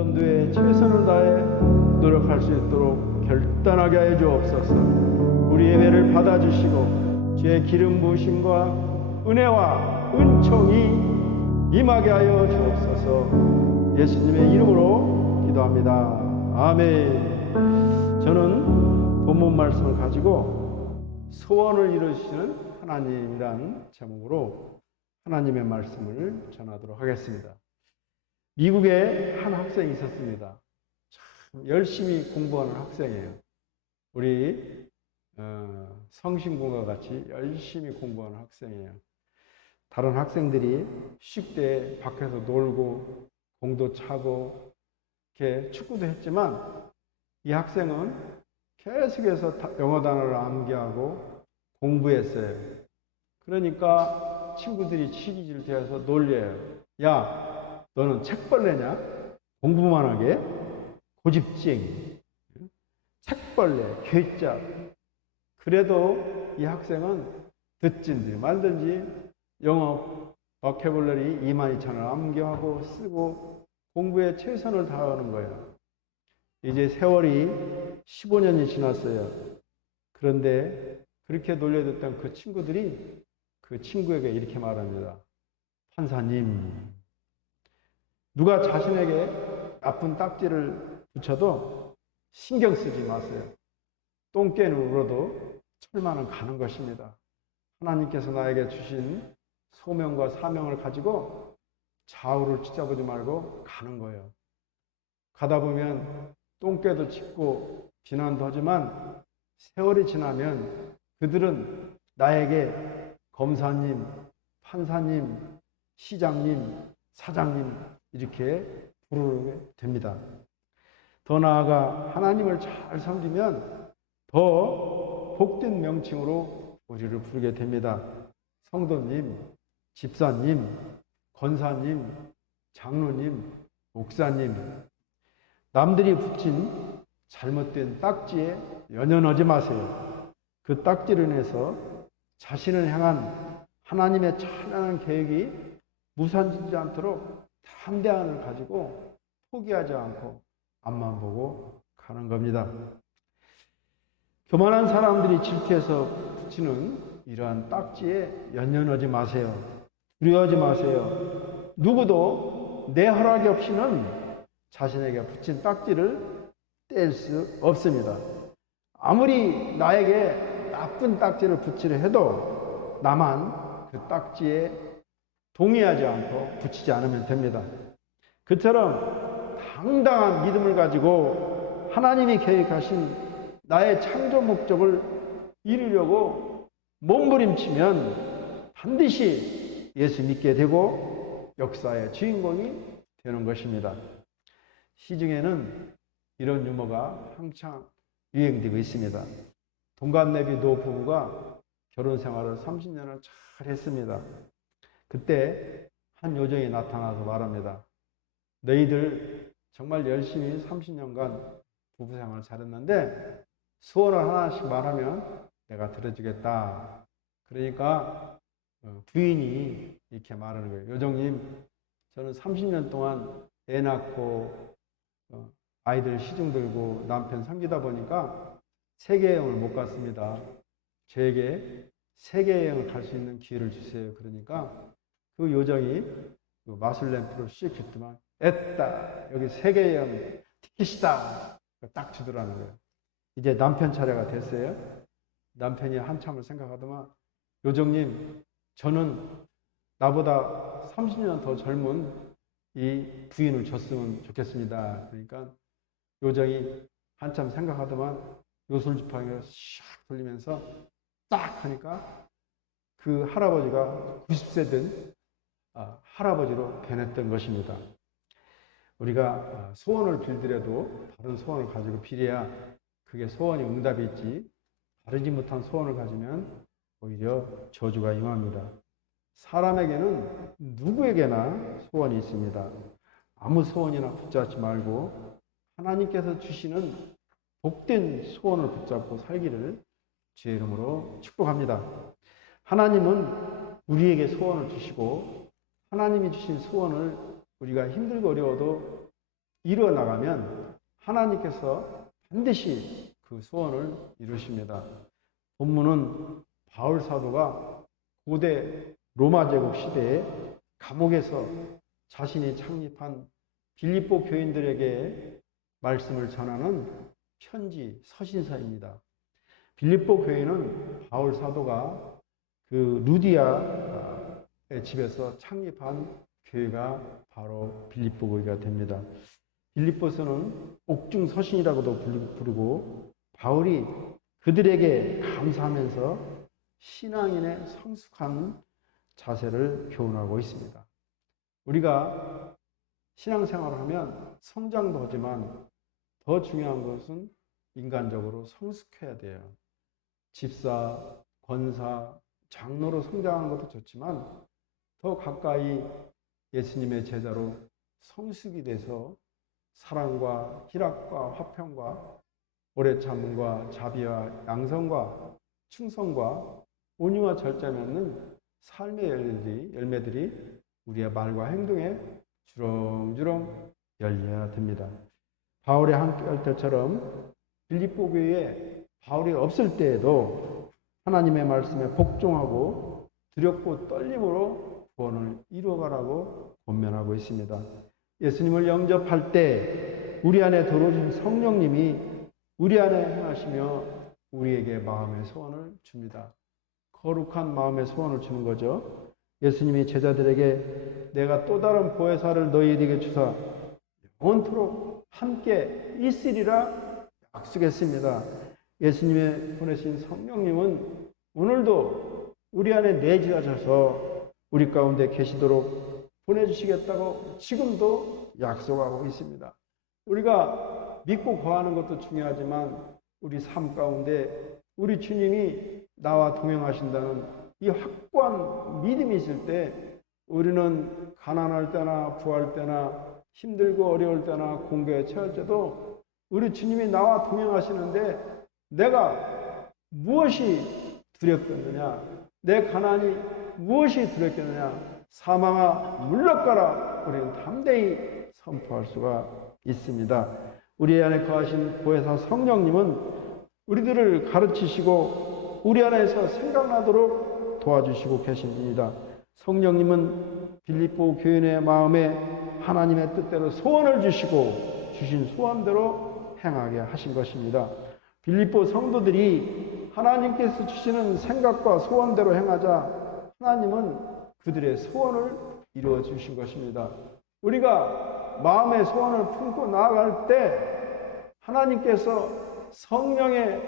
전도에 최선을 다해 노력할 수 있도록 결단하게 하여 주옵소서. 우리 예배를 받아주시고 주의 기름 부으심과 은혜와 은총이 임하게 하여 주옵소서. 예수님의 이름으로 기도합니다. 아멘. 저는 본문 말씀을 가지고 소원을 이루시는 하나님이란 제목으로 하나님의 말씀을 전하도록 하겠습니다. 미국에 한 학생이 있었습니다. 참 열심히 공부하는 학생이에요. 우리 성신군과 같이 열심히 공부하는 학생이에요. 다른 학생들이 휴식 때 밖에서 놀고 공도 차고 이렇게 축구도 했지만 이 학생은 계속해서 영어 단어를 암기하고 공부했어요. 그러니까 친구들이 치기질 되어서 놀려요. 야, 너는 책벌레냐? 공부만 하게? 고집쟁이, 책벌레, 괴짜. 그래도 이 학생은 듣진지 말든지 영어 버캐블러리 22,000을 암기하고 쓰고 공부에 최선을 다하는 거예요. 이제 세월이 15년이 지났어요. 그런데 그렇게 놀려줬던 그 친구들이 그 친구에게 이렇게 말합니다. 판사님, 누가 자신에게 나쁜 딱지를 붙여도 신경 쓰지 마세요. 똥개는 울어도 철만은 가는 것입니다. 하나님께서 나에게 주신 소명과 사명을 가지고 좌우를 찾아보지 말고 가는 거예요. 가다 보면 똥개도 짚고 비난도 하지만 세월이 지나면 그들은 나에게 검사님, 판사님, 시장님, 사장님 이렇게 부르게 됩니다. 더 나아가 하나님을 잘 섬기면 더 복된 명칭으로 우리를 부르게 됩니다. 성도님, 집사님, 권사님, 장로님, 목사님. 남들이 붙인 잘못된 딱지에 연연하지 마세요. 그 딱지로 인해서 자신을 향한 하나님의 찬란한 계획이 무산되지 않도록 담대함을 가지고 포기하지 않고 앞만 보고 가는 겁니다. 교만한 사람들이 질투해서 붙이는 이러한 딱지에 연연하지 마세요. 두려워하지 마세요. 누구도 내 허락이 없이는 자신에게 붙인 딱지를 뗄 수 없습니다. 아무리 나에게 나쁜 딱지를 붙이려 해도 나만 그 딱지에 동의하지 않고 붙이지 않으면 됩니다. 그처럼 당당한 믿음을 가지고 하나님이 계획하신 나의 창조 목적을 이루려고 몸부림치면 반드시 예수 믿게 되고 역사의 주인공이 되는 것입니다. 시중에는 이런 유머가 한창 유행되고 있습니다. 동갑내비 노부부가 결혼 생활을 30년을 잘 했습니다. 그때 한 요정이 나타나서 말합니다. 너희들 정말 열심히 30년간 부부 생활을 잘했는데 소원을 하나씩 말하면 내가 들어주겠다. 그러니까 부인이 이렇게 말하는 거예요. 요정님, 저는 30년 동안 애 낳고 아이들 시중 들고 남편 섬기다 보니까 세계 여행을 못 갔습니다. 저에게 세계 여행을 갈 수 있는 기회를 주세요. 그러니까 그 요정이 그 마술 램프를 씩 줬더만 애따 여기 세계 여행 티켓이다. 딱 주더라는 거예요. 이제 남편 차례가 됐어요. 남편이 한참을 생각하더만 요정님, 저는 나보다 30년 더 젊은 이 부인을 줬으면 좋겠습니다. 그러니까 요정이 한참 생각하더만 요술지팡이를 샥 돌리면서 딱 하니까 그 할아버지가 90세 된 할아버지로 변했던 것입니다. 우리가 소원을 빌더라도 바른 소원을 가지고 빌어야 그게 소원이 응답이 있지, 바르지 못한 소원을 가지면 오히려 저주가 임합니다. 사람에게는 누구에게나 소원이 있습니다. 아무 소원이나 붙잡지 말고 하나님께서 주시는 복된 소원을 붙잡고 살기를 주의 이름으로 축복합니다. 하나님은 우리에게 소원을 주시고 하나님이 주신 소원을 우리가 힘들고 어려워도 이뤄나가면 하나님께서 반드시 그 소원을 이루십니다. 본문은 바울 사도가 고대 로마 제국 시대에 감옥에서 자신이 창립한 빌립보 교인들에게 말씀을 전하는 편지 서신서입니다. 빌립보 교회는 바울 사도가 그 루디아의 집에서 창립한 교회가 바로 빌립보 교회가 됩니다. 빌립보서는 옥중 서신이라고도 부르고 바울이 그들에게 감사하면서 신앙인의 성숙한 자세를 교훈하고 있습니다. 우리가 신앙생활을 하면 성장도 하지만 더 중요한 것은 인간적으로 성숙해야 돼요. 집사, 권사, 장로로 성장하는 것도 좋지만 더 가까이 예수님의 제자로 성숙이 돼서 사랑과 희락과 화평과 오래 참음과 자비와 양성과 충성과 온유와 절제 맺는 삶의 열매들이 우리의 말과 행동에 주렁주렁 열려야 됩니다. 바울이 함께할 때처럼 빌립보 교회에 바울이 없을 때에도 하나님의 말씀에 복종하고 두렵고 떨림으로 구원을 이루어가라고 권면하고 있습니다. 예수님을 영접할 때 우리 안에 들어오신 성령님이 우리 안에 행하시며 우리에게 마음의 소원을 줍니다. 거룩한 마음의 소원을 주는 거죠. 예수님이 제자들에게 내가 또 다른 보혜사를 너희에게 주사 영원토록 함께 있으리라 약속했습니다. 예수님의 보내신 성령님은 오늘도 우리 안에 내주하셔서 우리 가운데 계시도록 보내주시겠다고 지금도 약속하고 있습니다. 우리가 믿고 거하는 것도 중요하지만 우리 삶 가운데 우리 주님이 나와 동행하신다는 이 확고한 믿음이 있을 때 우리는 가난할 때나 부할 때나 힘들고 어려울 때나 공경에 처할 때도 우리 주님이 나와 동행하시는데 내가 무엇이 두렵겠느냐, 내 가난이 무엇이 두렵겠느냐, 사망아 물러가라, 우리는 담대히 선포할 수가 있습니다. 우리 안에 거하신 보혜사 성령님은 우리들을 가르치시고 우리 안에서 생각나도록 도와주시고 계신 분이다. 성령님은 빌립보 교인의 마음에 하나님의 뜻대로 소원을 주시고 주신 소원대로 행하게 하신 것입니다. 빌립보 성도들이 하나님께서 주시는 생각과 소원대로 행하자 하나님은 그들의 소원을 이루어 주신 것입니다. 우리가 마음의 소원을 품고 나아갈 때 하나님께서 성령의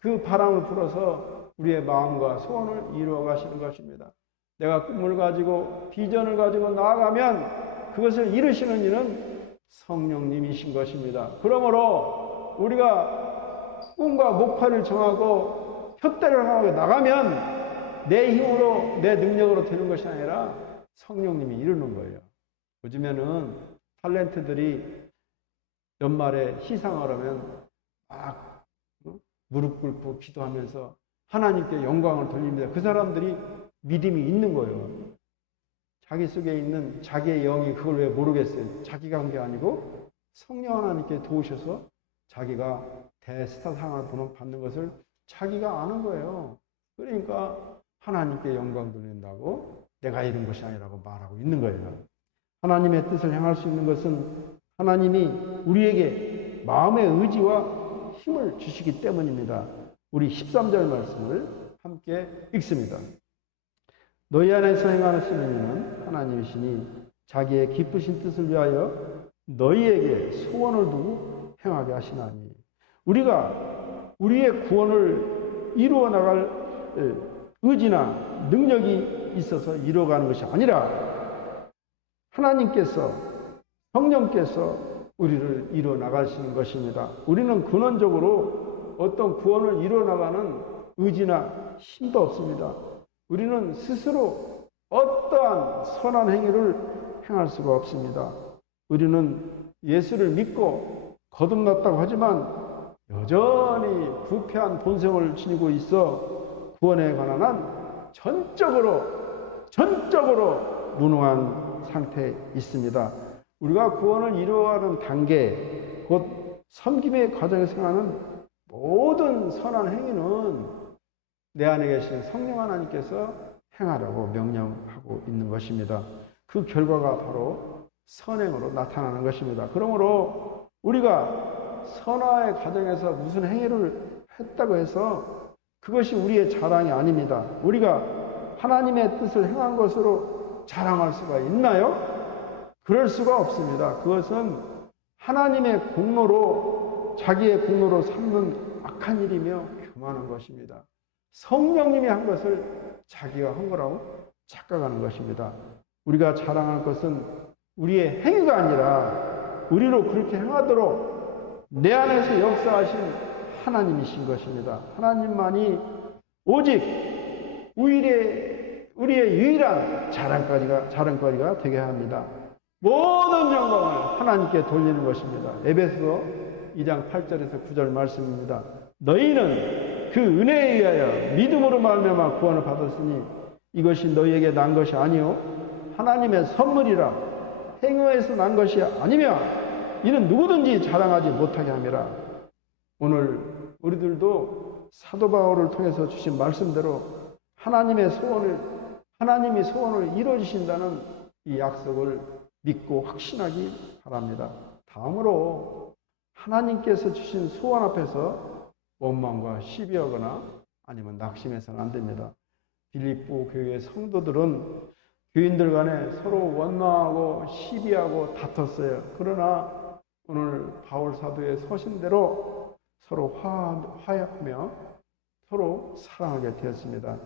그 바람을 불어서 우리의 마음과 소원을 이루어 가시는 것입니다. 내가 꿈을 가지고 비전을 가지고 나아가면 그것을 이루시는 이는 성령님이신 것입니다. 그러므로 우리가 꿈과 목표를 정하고 푯대를 향하고 나가면 내 힘으로 내 능력으로 되는 것이 아니라 성령님이 이루는 거예요. 요즘에는 탤런트들이 연말에 희상을 하면 막 무릎 꿇고 기도하면서 하나님께 영광을 돌립니다. 그 사람들이 믿음이 있는 거예요. 자기 속에 있는 자기의 영이 그걸 왜 모르겠어요. 자기가 한 게 아니고 성령 하나님께 도우셔서 자기가 대스타상을 받는 것을 자기가 아는 거예요. 그러니까 하나님께 영광 돌린다고 내가 이룬 것이 아니라고 말하고 있는 거예요. 하나님의 뜻을 행할 수 있는 것은 하나님이 우리에게 마음의 의지와 힘을 주시기 때문입니다. 우리 13절 말씀을 함께 읽습니다. 너희 안에서 행하시는 이는 하나님이시니 자기의 기쁘신 뜻을 위하여 너희에게 소원을 두고 행하게 하시나니. 우리가 우리의 구원을 이루어 나갈 의지나 능력이 있어서 이루어가는 것이 아니라 하나님께서, 성령께서 우리를 이루어 나가시는 것입니다. 우리는 근원적으로 어떤 구원을 이루어 나가는 의지나 힘도 없습니다. 우리는 스스로 어떠한 선한 행위를 행할 수가 없습니다. 우리는 예수를 믿고 거듭났다고 하지만 여전히 부패한 본성을 지니고 있어 구원에 관한 한 전적으로 무능한 상태에 있습니다. 우리가 구원을 이루어가는 단계, 곧 섬김의 과정에서 행하는 모든 선한 행위는 내 안에 계신 성령 하나님께서 행하라고 명령하고 있는 것입니다. 그 결과가 바로 선행으로 나타나는 것입니다. 그러므로 우리가 선화의 과정에서 무슨 행위를 했다고 해서 그것이 우리의 자랑이 아닙니다. 우리가 하나님의 뜻을 행한 것으로 자랑할 수가 있나요? 그럴 수가 없습니다. 그것은 하나님의 공로로, 자기의 공로로 삼는 악한 일이며 교만한 것입니다. 성령님이 한 것을 자기가 한 거라고 착각하는 것입니다. 우리가 자랑할 것은 우리의 행위가 아니라 우리로 그렇게 행하도록 내 안에서 역사하신 하나님이신 것입니다. 하나님만이 오직 우리의 유일한 자랑거리가 되게 합니다. 모든 영광을 하나님께 돌리는 것입니다. 에베소 2장 8절에서 9절 말씀입니다. 너희는 그 은혜에 의하여 믿음으로 말미암아 구원을 받았으니 이것이 너희에게 난 것이 아니요 하나님의 선물이라. 행위에서 난 것이 아니며 이는 누구든지 자랑하지 못하게 함이라. 오늘 우리들도 사도 바울을 통해서 주신 말씀대로 하나님이 소원을 이루어 주신다는 이 약속을 믿고 확신하기 바랍니다. 다음으로 하나님께서 주신 소원 앞에서 원망과 시비하거나 아니면 낙심해서는 안 됩니다. 빌립보 교회의 성도들은 교인들 간에 서로 원망하고 시비하고 다퉜어요. 그러나 오늘 바울 사도의 서신대로 서로 화해하며 서로 사랑하게 되었습니다.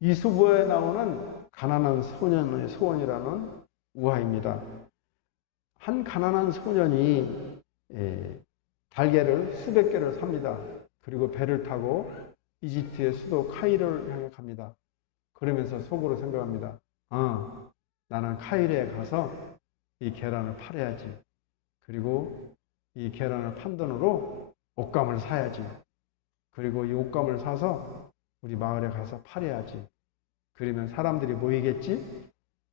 이수보에 나오는 가난한 소년의 소원이라는 우화입니다. 한 가난한 소년이 달걀을 수백 개를 삽니다. 그리고 배를 타고 이집트의 수도 카이로를 향해 갑니다. 그러면서 속으로 생각합니다. 나는 카이로에 가서 이 계란을 팔아야지. 그리고 이 계란을 판 돈으로 옷감을 사야지. 그리고 이 옷감을 사서 우리 마을에 가서 팔아야지. 그러면 사람들이 모이겠지?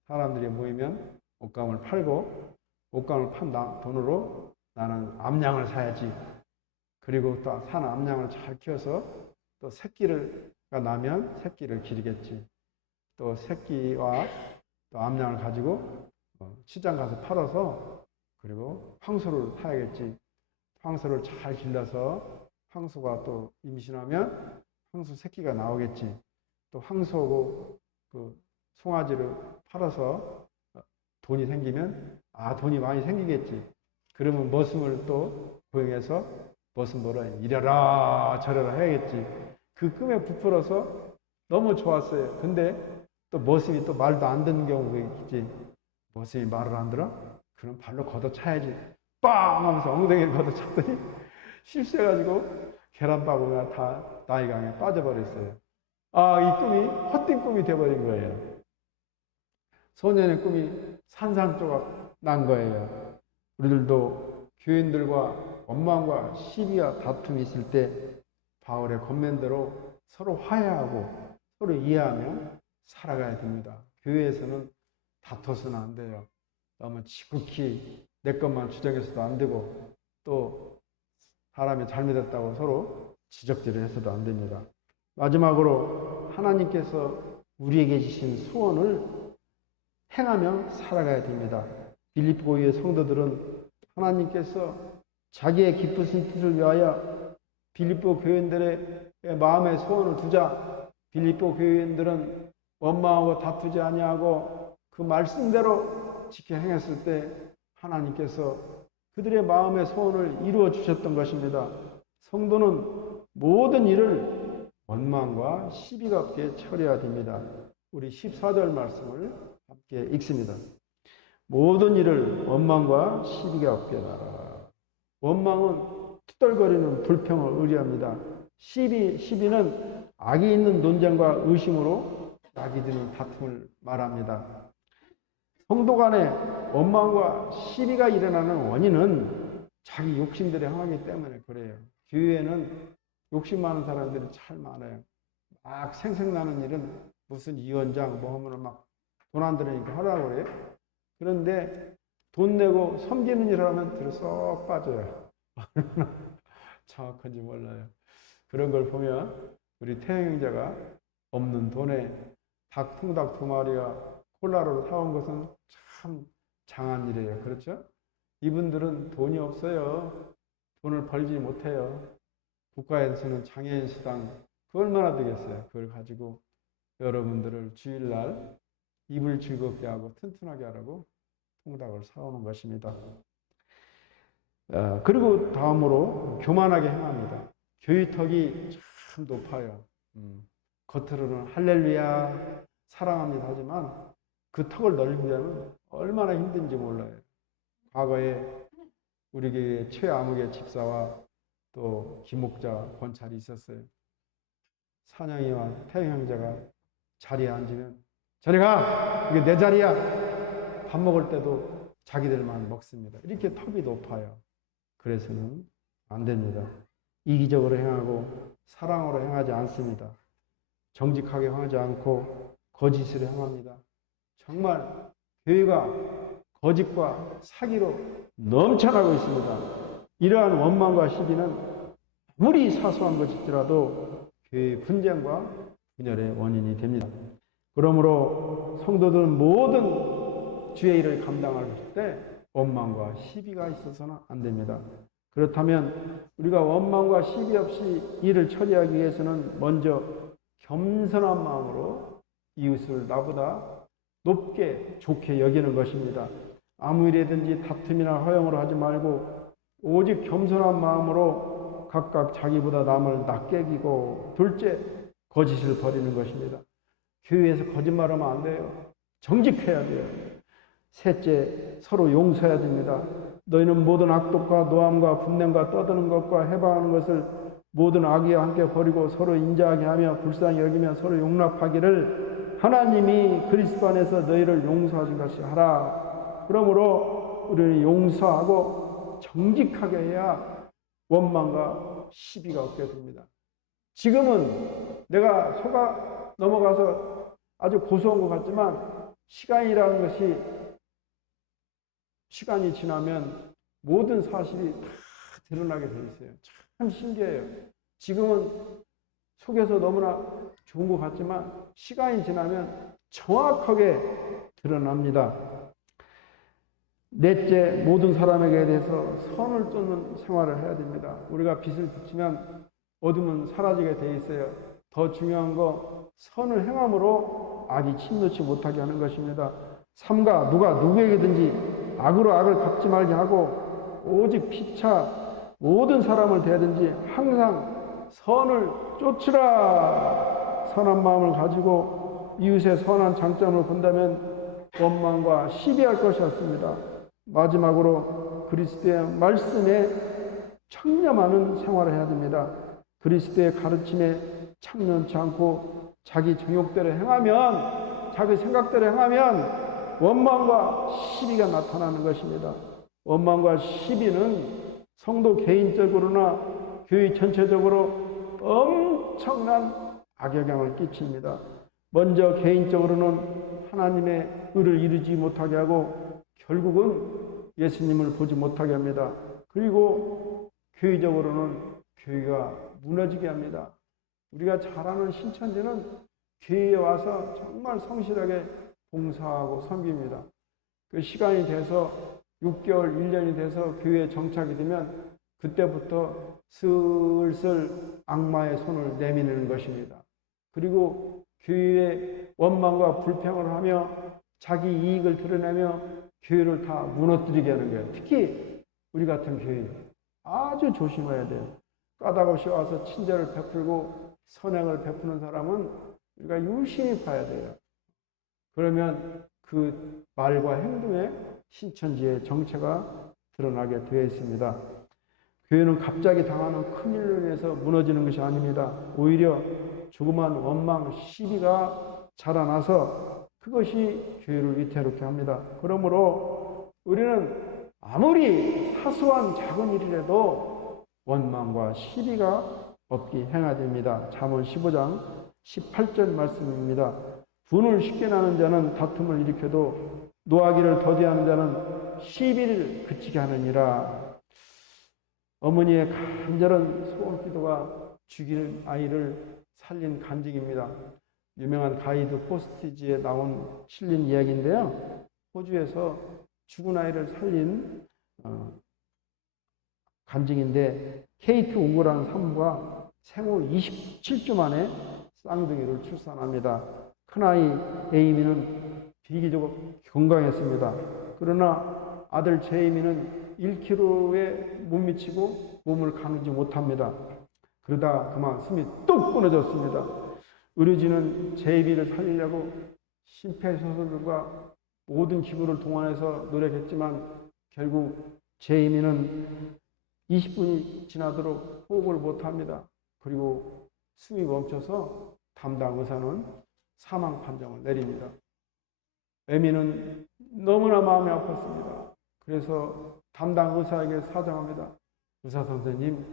사람들이 모이면 옷감을 팔고 옷감을 판 돈으로 나는 암양을 사야지. 그리고 또 산 암양을 잘 키워서 또 새끼가 나면 새끼를 기르겠지. 또 새끼와 또 암양을 가지고 시장 가서 팔아서 그리고 황소를 타야겠지. 황소를 잘 길러서 황소가 또 임신하면 황소 새끼가 나오겠지. 또 황소하고 그 송아지를 팔아서 돈이 생기면 돈이 많이 생기겠지. 그러면 머슴을 또 고용해서 머슴 보러 이래라 저래라 해야겠지. 그 꿈에 부풀어서 너무 좋았어요. 근데 또 머슴이 또 말도 안 듣는 경우가 있지. 머슴이 말을 안 들어? 그럼 발로 걷어차야지. 빵! 하면서 엉덩이를 걷어찼더니 실수해가지고 계란바구니가 다 나이강에 빠져버렸어요. 이 꿈이 헛된 꿈이 돼버린 거예요. 소년의 꿈이 산산조각 난 거예요. 우리들도 교인들과 원망과 시비와 다툼이 있을 때 바울의 권면대로 서로 화해하고 서로 이해하며 살아가야 됩니다. 교회에서는 다퉈서는 안 돼요. 너무 지극히 내 것만 주장해서도 안 되고 또 사람이 잘못했다고 서로 지적질을 해서도 안 됩니다. 마지막으로 하나님께서 우리에게 주신 소원을 행하며 살아가야 됩니다. 빌립보 교회의 성도들은 하나님께서 자기의 기쁘신 뜻을 위하여 빌립보 교인들의 마음의 소원을 두자. 빌립보 교인들은 원망하고 다투지 아니하고 그 말씀대로 지켜 행했을 때 하나님께서 그들의 마음의 소원을 이루어 주셨던 것입니다. 성도는 모든 일을 원망과 시비가 없게 처리해야 됩니다. 우리 14절 말씀을 함께 읽습니다. 모든 일을 원망과 시비가 없게 하라. 원망은 투덜거리는 불평을 의미합니다. 시비는 악이 있는 논쟁과 의심으로 낙이 드는 다툼을 말합니다. 성도 간에 원망과 시비가 일어나는 원인은 자기 욕심들에 행하기 때문에 그래요. 교회에는 욕심 많은 사람들이 참 많아요. 막 생생나는 일은 무슨 위원장 뭐 하면 막 돈 안 들으니까 하라고 그래요. 그런데 돈 내고 섬기는 일을 하면 들썩 빠져요. 얼마나 정확한지 몰라요. 그런 걸 보면 우리 태영 형제가 없는 돈에 닭 통닭 2마리가 콜라로를 사온 것은 참 장한 일이에요. 그렇죠? 이분들은 돈이 없어요. 돈을 벌지 못해요. 국가에서는 장애인 수당 그 얼마나 되겠어요. 그걸 가지고 여러분들을 주일날 입을 즐겁게 하고 튼튼하게 하라고 통닭을 사오는 것입니다. 그리고 다음으로 교만하게 행합니다. 교의턱이 참 높아요. 겉으로는 할렐루야 사랑합니다 하지만 그 턱을 넓히려면 얼마나 힘든지 몰라요. 과거에 우리 교회 최아무개 집사와 또 김목자 권찰이 있었어요. 산영이와 태영 형제가 자리에 앉으면 저리 가! 이게 내 자리야! 밥 먹을 때도 자기들만 먹습니다. 이렇게 턱이 높아요. 그래서는 안 됩니다. 이기적으로 행하고 사랑으로 행하지 않습니다. 정직하게 행하지 않고 거짓으로 행합니다. 정말 교회가 거짓과 사기로 넘쳐나고 있습니다. 이러한 원망과 시비는 아무리 사소한 것일지라도 교회의 분쟁과 분열의 원인이 됩니다. 그러므로 성도들은 모든 주의 일을 감당할 때 원망과 시비가 있어서는 안 됩니다. 그렇다면 우리가 원망과 시비 없이 일을 처리하기 위해서는 먼저 겸손한 마음으로 이웃을 나보다 높게 좋게 여기는 것입니다. 아무 일이든지 다툼이나 허용으로 하지 말고 오직 겸손한 마음으로 각각 자기보다 남을 낮게 여기고 둘째 거짓을 버리는 것입니다. 교회에서 거짓말하면 안 돼요. 정직해야 돼요. 셋째, 서로 용서해야 됩니다. 너희는 모든 악독과 노함과 분냄과 떠드는 것과 해방하는 것을 모든 악의와 함께 버리고 서로 인자하게 하며 불쌍히 여기며 서로 용납하기를 하나님이 그리스도 안에서 너희를 용서하신 것이 하라. 그러므로 우리는 용서하고 정직하게 해야 원망과 시비가 없게 됩니다. 지금은 내가 속아 넘어가서 아주 고소한 것 같지만 시간이라는 것이 시간이 지나면 모든 사실이 다 드러나게 돼 있어요. 참 신기해요. 지금은 속에서 너무나 좋은 것 같지만 시간이 지나면 정확하게 드러납니다. 넷째, 모든 사람에게 대해서 선을 쫓는 생활을 해야 됩니다. 우리가 빛을 비추면 어둠은 사라지게 돼 있어요. 더 중요한 거 선을 행함으로 악이 침노치 못하게 하는 것입니다. 삼가 누가 누구에게든지 악으로 악을 갚지 말게 하고 오직 피차 모든 사람을 대하든지 항상 선을 쫓으라. 선한 마음을 가지고 이웃의 선한 장점을 본다면 원망과 시비할 것이 없습니다. 마지막으로 그리스도의 말씀에 청렴하는 생활을 해야 됩니다. 그리스도의 가르침에 참여치 않고 자기 정욕대로 행하면, 자기 생각대로 행하면 원망과 시비가 나타나는 것입니다. 원망과 시비는 성도 개인적으로나 교회 전체적으로 엄청난 악영향을 끼칩니다. 먼저 개인적으로는 하나님의 의를 이루지 못하게 하고 결국은 예수님을 보지 못하게 합니다. 그리고 교회적으로는 교회가 무너지게 합니다. 우리가 잘 아는 신천지는 교회에 와서 정말 성실하게 봉사하고 섬깁니다. 그 시간이 돼서 6개월, 1년이 돼서 교회에 정착이 되면 그때부터 슬슬 악마의 손을 내미는 것입니다. 그리고 교회에 원망과 불평을 하며 자기 이익을 드러내며 교회를 다 무너뜨리게 하는 거예요. 특히 우리 같은 교회 아주 조심해야 돼요. 까닭 없이 와서 친절을 베풀고 선행을 베푸는 사람은 우리가 유심히 봐야 돼요. 그러면 그 말과 행동에 신천지의 정체가 드러나게 되어 있습니다. 교회는 갑자기 당하는 큰일로 인해서 무너지는 것이 아닙니다. 오히려 조그만 원망, 시비가 자라나서 그것이 교회를 위태롭게 합니다. 그러므로 우리는 아무리 사소한 작은 일이라도 원망과 시비가 없게 행해야 됩니다. 잠언 15장 18절 말씀입니다. 분을 쉽게 나는 자는 다툼을 일으켜도 노하기를 더디하는 자는 시비를 그치게 하느니라. 어머니의 간절한 소원 기도가 죽일 아이를 살린 간증입니다. 유명한 가이드 포스티지에 실린 이야기인데요. 호주에서 죽은 아이를 살린 간증인데, 케이트 오고라는 산모가 생후 27주 만에 쌍둥이를 출산합니다. 큰아이 에이미는 비교적 건강했습니다. 그러나 아들 제이미는 1kg에 못 미치고 몸을 가누지 못합니다. 그러다 그만 숨이 뚝 끊어졌습니다. 의료진은 제이미를 살리려고 심폐소생술과 모든 기구를 동원해서 노력했지만 결국 제이미는 20분이 지나도록 호흡을 못합니다. 그리고 숨이 멈춰서 담당 의사는 사망 판정을 내립니다. 에미는 너무나 마음이 아팠습니다. 그래서 담당 의사에게 사정합니다. 의사 선생님,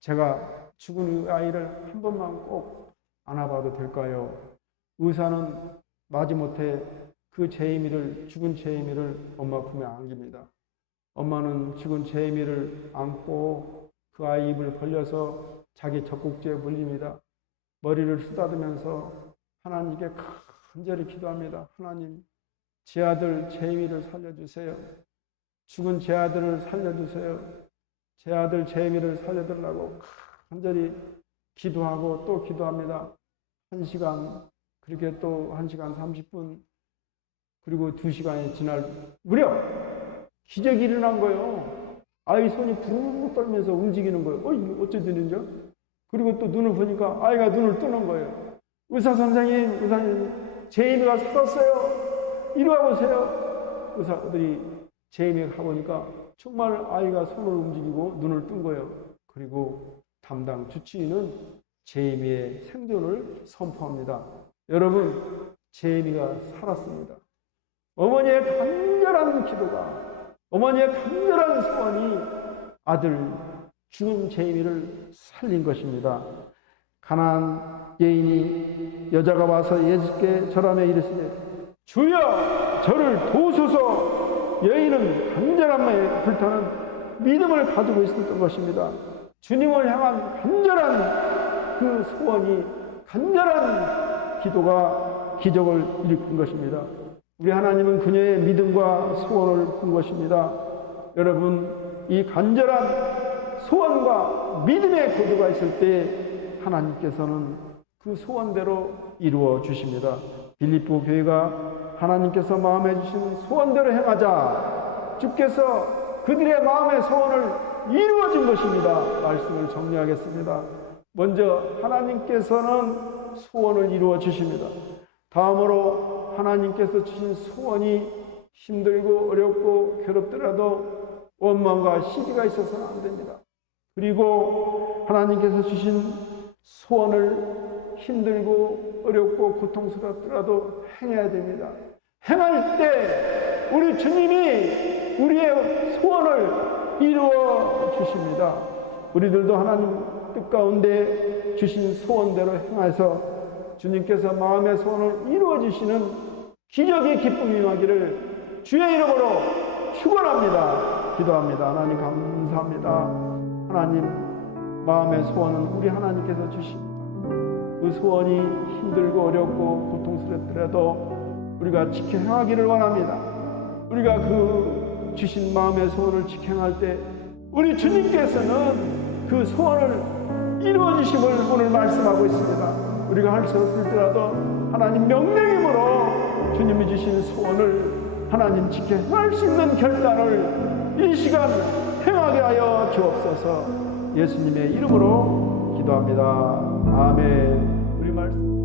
제가 죽은 아이를 한 번만 꼭 안아봐도 될까요? 의사는 마지못해 그 죽은 제이미를 엄마 품에 안깁니다. 엄마는 죽은 제이미를 안고 그 아이 입을 벌려서 자기 젖꼭지에 물립니다. 머리를 쓰다듬으면서 하나님께 간절히 기도합니다. 하나님, 제 아들 제이미를 살려주세요. 죽은 제 아들을 살려주세요. 제 아들 제이미를 살려달라고 간절히 기도하고 또 기도합니다. 1시간, 그렇게 또 1시간 30분, 그리고 2시간이 지날 무렵 기적이 일어난 거예요. 아이 손이 부르르 떨면서 움직이는 거예요. 이게 어째 되는지? 그리고 또 눈을 보니까 아이가 눈을 뜨는 거예요. 의사 선생님, 제이미가 살았어요. 이리 와보세요. 의사들이 제이미가 가보니까 정말 아이가 손을 움직이고 눈을 뜬 거예요. 그리고 담당 주치의는 제이미의 생존을 선포합니다. 여러분, 제이미가 살았습니다. 어머니의 간절한 기도가, 어머니의 간절한 소원이 아들 죽은 제이미를 살린 것입니다. 가나안 여인이 여자가 와서 예수께 절하며 이르시되, 주여 저를 도우소서. 여인은 간절한 마음에 불타는 믿음을 가지고 있었던 것입니다. 주님을 향한 간절한 그 소원이, 간절한 기도가 기적을 일으킨 것입니다. 우리 하나님은 그녀의 믿음과 소원을 본 것입니다. 여러분, 이 간절한 소원과 믿음의 기도가 있을 때 하나님께서는 그 소원대로 이루어 주십니다. 빌립보 교회가 하나님께서 마음에 주신 소원대로 행하자, 주께서 그들의 마음의 소원을 이루어진 것입니다. 말씀을 정리하겠습니다. 먼저 하나님께서는 소원을 이루어 주십니다. 다음으로 하나님께서 주신 소원이 힘들고 어렵고 괴롭더라도 원망과 시기가 있어서는 안 됩니다. 그리고 하나님께서 주신 소원을 힘들고 어렵고 고통스럽더라도 행해야 됩니다. 행할 때 우리 주님이 우리의 소원을 이루어 주십니다. 우리들도 하나님 뜻 가운데 주신 소원대로 행해서 주님께서 마음의 소원을 이루어 주시는 기적의 기쁨이 임하기를 주의 이름으로 축원합니다. 기도합니다. 하나님 감사합니다. 하나님, 마음의 소원은 우리 하나님께서 주십니다. 그 소원이 힘들고 어렵고 고통스럽더라도 우리가 지켜 행하기를 원합니다. 우리가 그 주신 마음의 소원을 지켜 행할 때 우리 주님께서는 그 소원을 이루어 주심을 오늘 말씀하고 있습니다. 우리가 할 수 없을지라도 하나님 명령임으로 주님이 주신 소원을 하나님 지켜 행할 수 있는 결단을 이 시간 행하게 하여 주옵소서. 예수님의 이름으로 기도합니다. 아멘. 우리 말씀